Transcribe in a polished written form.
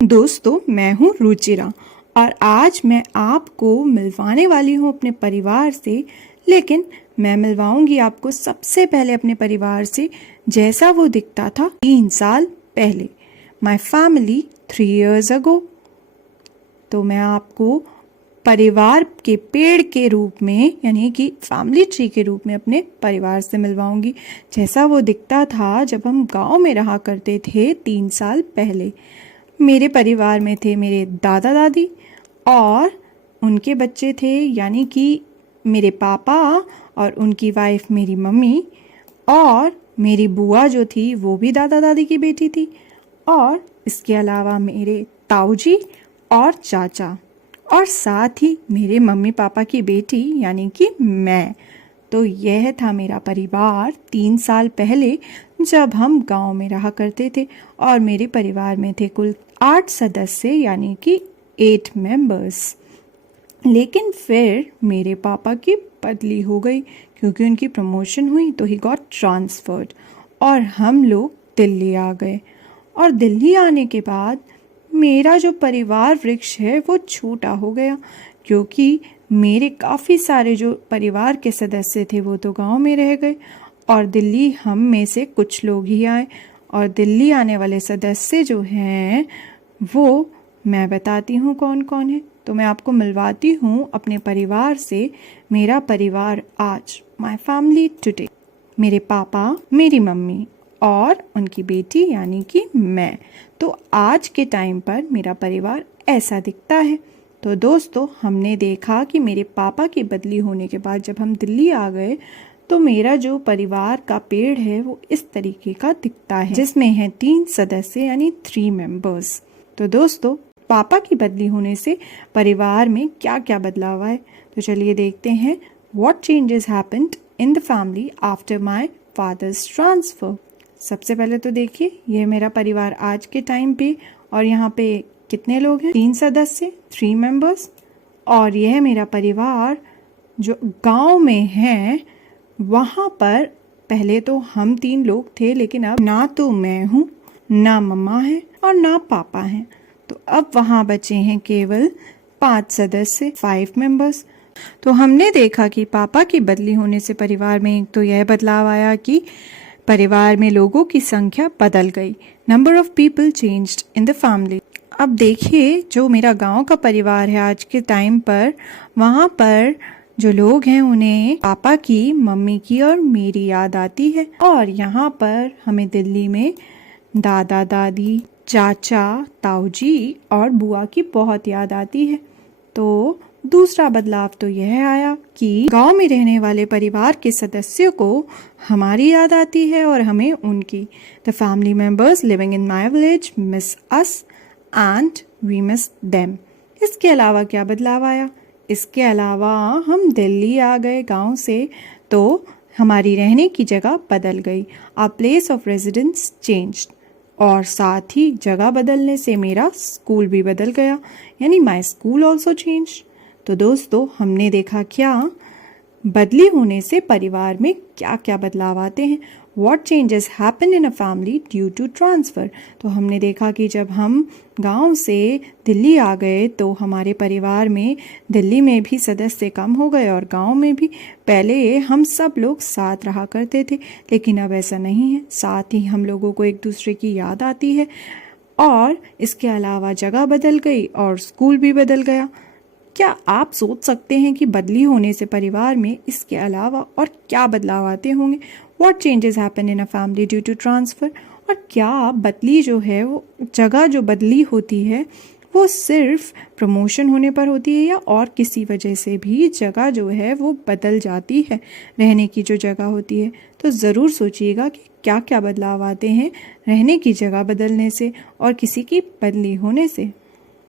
दोस्तों, मैं हूँ रुचिरा और आज मैं आपको मिलवाने वाली हूँ अपने परिवार से। लेकिन मैं मिलवाऊंगी आपको सबसे पहले अपने परिवार से जैसा वो दिखता था 3 साल पहले। My family 3 years ago। तो मैं आपको परिवार के पेड़ के रूप में यानी कि फैमिली ट्री के रूप में अपने परिवार से मिलवाऊंगी, जैसा वो दिखता था जब हम गांव में रहा करते थे 3 साल पहले। मेरे परिवार में थे मेरे दादा दादी और उनके बच्चे थे, यानी कि मेरे पापा और उनकी वाइफ मेरी मम्मी, और मेरी बुआ जो थी वो भी दादा दादी की बेटी थी, और इसके अलावा मेरे ताऊ जी और चाचा, और साथ ही मेरे मम्मी पापा की बेटी यानी कि मैं। तो यह था मेरा परिवार 3 साल पहले जब हम गांव में रहा करते थे। और मेरे परिवार में थे कुल 8 सदस्य यानी कि 8 मेंबर्स। लेकिन फिर मेरे पापा की बदली हो गई क्योंकि उनकी प्रमोशन हुई, तो ही गॉट ट्रांसफर्ड और हम लोग दिल्ली आ गए। और दिल्ली आने के बाद मेरा जो परिवार वृक्ष है वो छोटा हो गया, क्योंकि मेरे काफ़ी सारे जो परिवार के सदस्य थे वो तो गांव में रह गए और दिल्ली हम में से कुछ लोग ही आए। और दिल्ली आने वाले सदस्य जो हैं वो मैं बताती हूँ कौन कौन है। तो मैं आपको मिलवाती हूँ अपने परिवार से। मेरा परिवार आज, माय फैमिली टुडे, मेरे पापा, मेरी मम्मी और उनकी बेटी यानी कि मैं। तो आज के टाइम पर मेरा परिवार ऐसा दिखता है। तो दोस्तों, हमने देखा कि मेरे पापा की बदली होने के बाद जब हम दिल्ली आ गए तो मेरा जो परिवार का पेड़ है वो इस तरीके का दिखता है, जिसमें है 3 सदस्य यानी 3 मेंबर्स। तो दोस्तों, पापा की बदली होने से परिवार में क्या क्या बदलाव आए, तो चलिए देखते हैं what changes happened in the family after my father's transfer. सबसे पहले तो देखिए, ये मेरा परिवार आज के टाइम पे, और यहाँ पे कितने लोग हैं, 3 सदस्य, 3 मेंबर्स। और यह मेरा परिवार जो गांव में है, वहाँ पर पहले तो हम 3 लोग थे, लेकिन अब ना तो मैं हूँ, ना मम्मा है और ना पापा हैं। तो अब वहाँ बचे हैं केवल 5 सदस्य, 5 मेंबर्स। तो हमने देखा कि पापा की बदली होने से परिवार में एक तो यह बदलाव आया कि परिवार में लोगों की संख्या बदल गई। Number of people changed in the family. अब देखिए, जो मेरा गांव का परिवार है आज के टाइम पर, वहाँ पर जो लोग हैं उन्हें पापा की, मम्मी की और मेरी याद आती है। और यहाँ पर हमें दिल्ली में दादा दादी, चाचा, ताऊ जी और बुआ की बहुत याद आती है। तो दूसरा बदलाव तो यह आया कि गांव में रहने वाले परिवार के सदस्यों को हमारी याद आती है और हमें उनकी। The family members living in my village miss us and we miss them. इसके अलावा क्या बदलाव आया? इसके अलावा हम दिल्ली आ गए गांव से, तो हमारी रहने की जगह बदल गई। Our place of residence changed. और साथ ही जगह बदलने से मेरा स्कूल भी बदल गया, यानी माय स्कूल ऑल्सो चेंज्ड। तो दोस्तों, हमने देखा क्या बदली होने से परिवार में क्या क्या बदलाव आते हैं। What changes happen in a family due to transfer? तो हमने देखा कि जब हम गांव से दिल्ली आ गए तो हमारे परिवार में दिल्ली में भी सदस्य कम हो गए और गांव में भी। पहले हम सब लोग साथ रहा करते थे, लेकिन अब ऐसा नहीं है। साथ ही हम लोगों को एक दूसरे की याद आती है। और इसके अलावा जगह बदल गई और स्कूल भी बदल गया। क्या आप सोच सकते हैं कि बदली होने से परिवार में इसके अलावा और क्या बदलाव आते होंगे? What changes happen in a family due to transfer? और क्या बदली जो है, वो जगह जो बदली होती है वो सिर्फ प्रमोशन होने पर होती है या और किसी वजह से भी जगह जो है वो बदल जाती है, रहने की जो जगह होती है? तो ज़रूर सोचिएगा कि क्या क्या बदलाव आते हैं रहने की जगह बदलने से और किसी की बदली होने से।